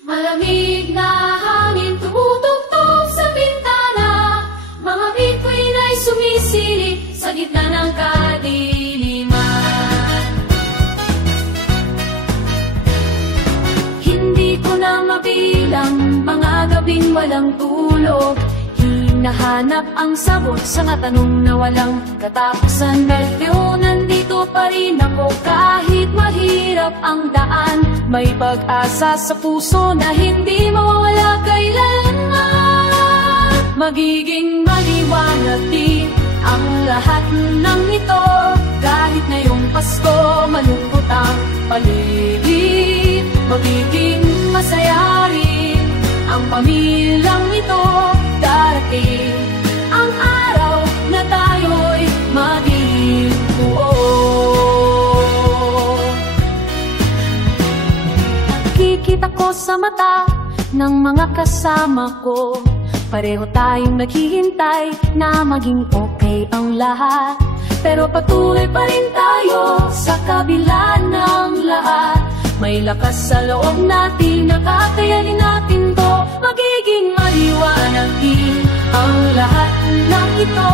Malamig na hangin tumutugtog sa bintana, mga bituin ay sumisilip sa gitna ng kadiliman. Hindi ko na mabilang mga gabing walang tulog, hinahanap ang sagot sa mga tanong na walang katapusan. Pero nandito pa rin ako kahit mahirap ang daan, may pag-asa sa puso na hindi mawawala kailanman. Magiging maliwanag din ang lahat ng ito, kahit ngayong Pasko malungkot ang paligid. Magiging masaya rin ang pamilyang ito, darating ang araw na tayo'y maging buo. Kikita ko sa mata ng mga kasama ko, pareho tayong naghihintay na maging okay ang lahat. Pero patuloy pa rin tayo sa kabila ng lahat, may lakas sa loob natin, nakakayanin natin to. Magiging maliwanag din ang lahat ng ito,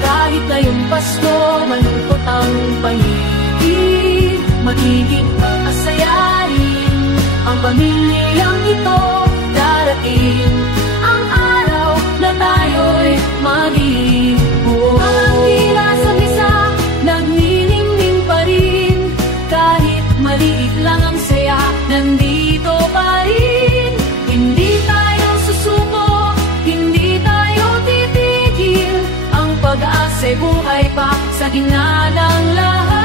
kahit ngayong Pasko malungkot ang paligid. Magiging masaya rin ang pamilyang ito, darating ang araw na tayo'y maging buo. Ang tila sa misa, nagniningning pa rin, kahit maliit lang ang saya, nandito pa rin. Hindi tayo susuko, hindi tayo titigil, ang pag-asa'y buhay pa sa gitna ng lahat.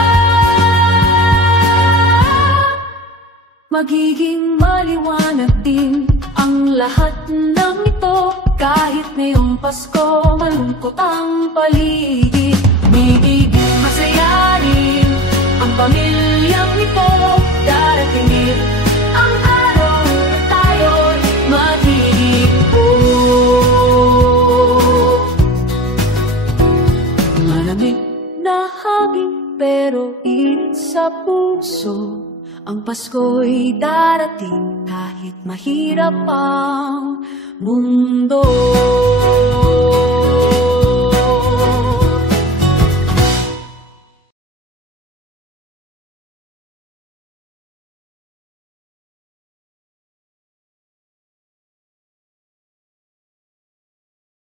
Magiging maliwanag din ang lahat ng ito, kahit ngayong Pasko malungkot ang paligid. Magiging masaya rin ang pamilyang ito, darating din ang araw na tayo'y magiging buo. Malamig na hangin pero init sa puso, ang Pasko'y darating kahit mahirap ang mundo.